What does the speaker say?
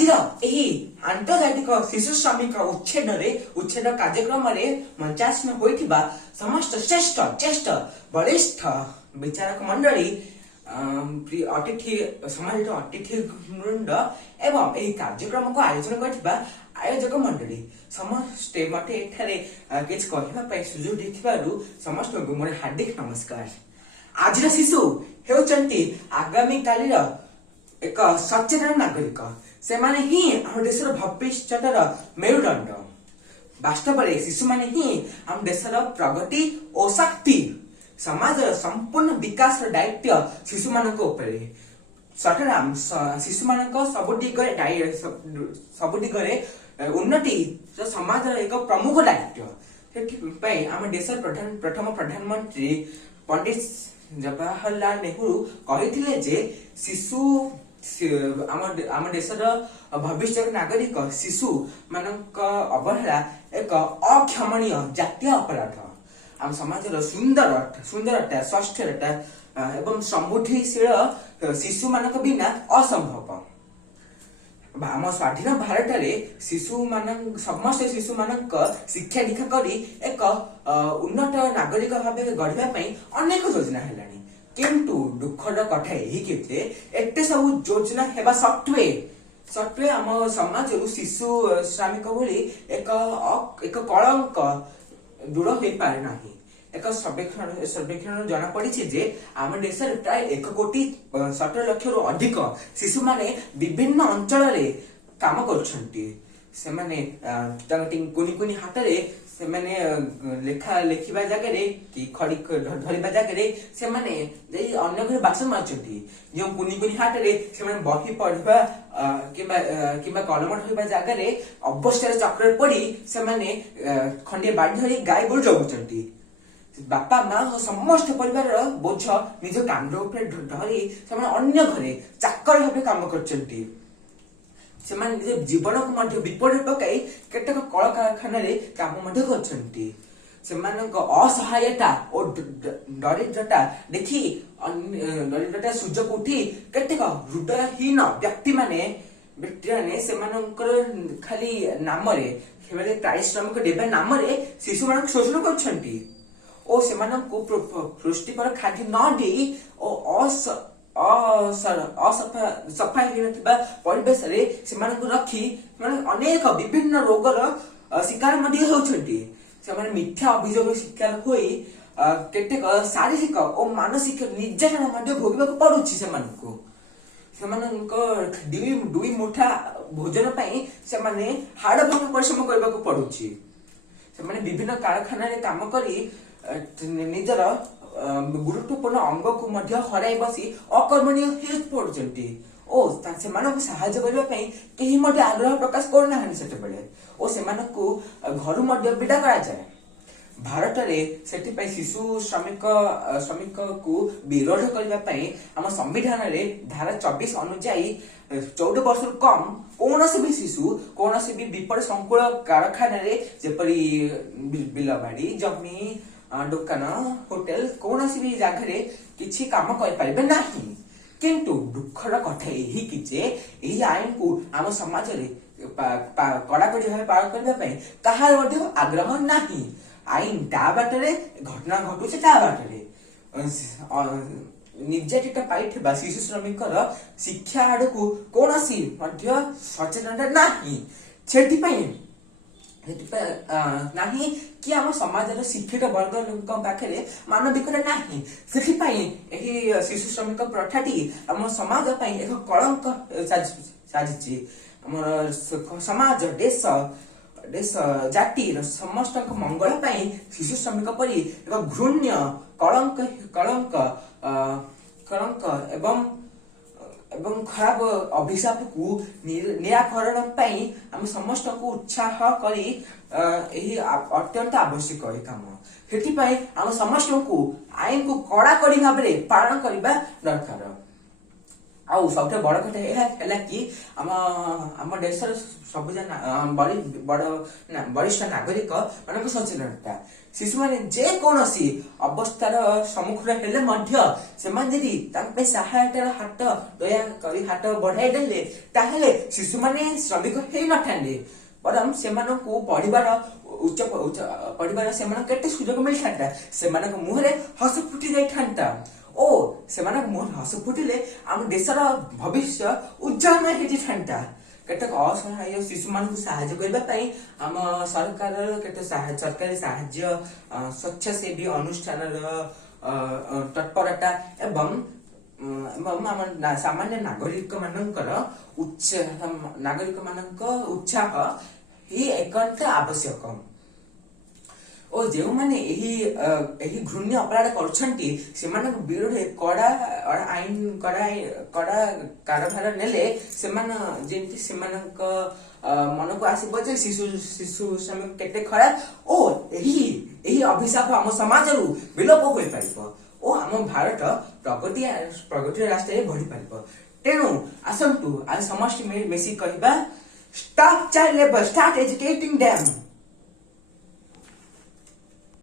आज आंतर्जातिक शिशु श्रमिक उच्छेद कार्यक्रम मंचासीन होइथिबा समस्त श्रेष्ठ ज्येष्ठ वरिष्ठ विचारक मंडली अतिथि समाजित अतिथि वृंद एवं यही कार्यक्रम को आयोजन करथिबा आयोजक मंडली समस्ते मते एठारे किछ कहबा पई सुजोग देखिबारु समस्त को मोर हार्दिक नमस्कार। आज शिशु हेउचंती आगामी कालीर एक सचेतन नागरिक से माने ही हम देशर भविष्यतर मेरुदंड। वास्तव में शिशु माने ही हम देशर प्रगति और शक्ति समाज संपूर्ण विकास दायित्व शिशु मानक उपरे सटराम शिशु मानक सब दिगरे उन्नति समाज एक प्रमुख दायित्व। आम देशर प्रथम प्रधानमंत्री पंडित जवाहरलाल नेहरू कही जे शिशु आम देशर भविष्य नागरिक शिशु मानक अवहेला एक अक्षमणीय जातीय अपराध। आम समाज सुंदरता स्वास्थ्यता एवं समृद्धिशील शिशु मानक बिना असंभव। आम स्वाधीन भारत में समस्त शिशु मानक शिक्षा दीक्षा करी एक उन्नत नागरिक भाव गढ़ा अनेक योजना है, किंतु दुखर कथा यही एते सब योजना हेबा सत्वे आम समाज शिशु श्रमिक भली एक कलंक दूर हो पारे ना। एक सर्वेक्षण जना पड़ी जे आम देश में प्राय 1,17,00,000 रु अधिक शिशु माने विभिन्न अंचल काम कर कुनी हाथ से माने लेखा जगह कि खड़ी धरवा जगह से माने अन्य घर बासन मारचंती जो कुनी हाथ से बही पढ़ा किंबा कलम धरवा जगह अवस्থার चक्र पड़ी से माने खंडे बाड़ी धरी गाय गोरु जगुचंती। बापा माँ समस्त परिवार बोझ निज कांध उपर धरी से अन्य घरे चाकर भाव काम करचंती। से जीवन को विपद पकाई केतक कल कारखाना काम करछंती। असहायता और दरिद्रता देखी दरिद्रता सुजोग उठी केतक हृदयहीन व्यक्ति माने खाली नाम श्रमिक देवा नाम शिशु मान शोषण करछंती और से पुष्टिकर खाद्य न दे असफाहीन परिवेश रखी अनेक विभिन्न रोगर शिकार होती। मिथ्या अभियोग शिकार हो केतेक शारीरिक और मानसिक निर्यातना भोगवाक पड़ुछि। दुई मुठा भोजन से हाड़ भंग परिश्रम करने पड़ुछि। विभिन्न कारखाना काम करी निजर गुरुत्वपूर्ण अंग को हराई बसी अकर्मणीय हो पड़ुचंती और साहाय्य करने आग्रह प्रकाश करना घर विदा करा जाए। भारत में से शिशु श्रमिक को विरोध करने आम संविधान धारा 24 अनुजाई 14 वर्ष कम कौन भी शिशु कौन भी विपद संकुल कारखाना जेपरी बिलबाड़ी जमी दुकान होटेल कौन भी जगह किसी काम कर नहीं। किंतु दुखर कथा यही कि आईन को आम समाज कड़ाकड़ी भाव पालन करने आग्रह नहीं। आईन ता बाटरे घटना घटुचे ता बाटरे निर्यातित पाइथिबा शिशु श्रमिक शिक्षा आड़ को कौन सचेतनता नहीं नहीं कि आम समाज शिक्षित वर्ग पाखे मानविकता नहीं। से शिशु श्रमिक प्रथाटी आम समाज एक कलंक साजिची। समाज देश जाति समस्त मंगल शिशु श्रमिक परी एक घृण्य कलंक एवं खराब अभिशाप को निराकरण आम समस्त को उत्साह करी अत्यंत आवश्यक काम। से आम समस्त को आईन को कड़ाकड़ी भाव पालन करने दरकार। आउ सबसे बड़ कथा है कि आम देशर सब वरिष्ठ नागरिक मान सचेतनता शिशु मैंने जेकोसी अवस्थार सम्मुखीन हेले मध्य सेमाने सहायतार हाथ दया करी हाथ बढ़ाई देले ताहेले शिशु माने श्रमिक हेई नथांदे बरम सेमानकु पढ़िबार उच्च पढ़िबार सेमान केते सुयोग मिलथांता सेमानक मुहरे हस फुटी जाई थांता ओ सेमानक मुहरे हस फुटिले आम देशर भविष्य उज्जवल हेजी थांता केतक असहाय शिशु मान साहाय्य करने आम सरकार केते सरकारी साहाय्य स्वच्छसेवी अनुष्ठान तत्परता एवं सामान्य नागरिक मानकर उत्साह ही एकांत आवश्यक और जो माने यही घृण्य अपराध करछंती सेमान विरोध कड़ा आईन कड़ा कारभार नेले सेमान जेंति सेमानक मन को आसीबो जे शिशु श्रमिक केते खराब और यही अभिशाप हम समाज रु विलोप होई परिबो ओ हम भारत प्रगति रास्ताରେ बढ़ी परिबो तेनु आसंतु आज समस्त मिसी कहबा stop child labour start educating them.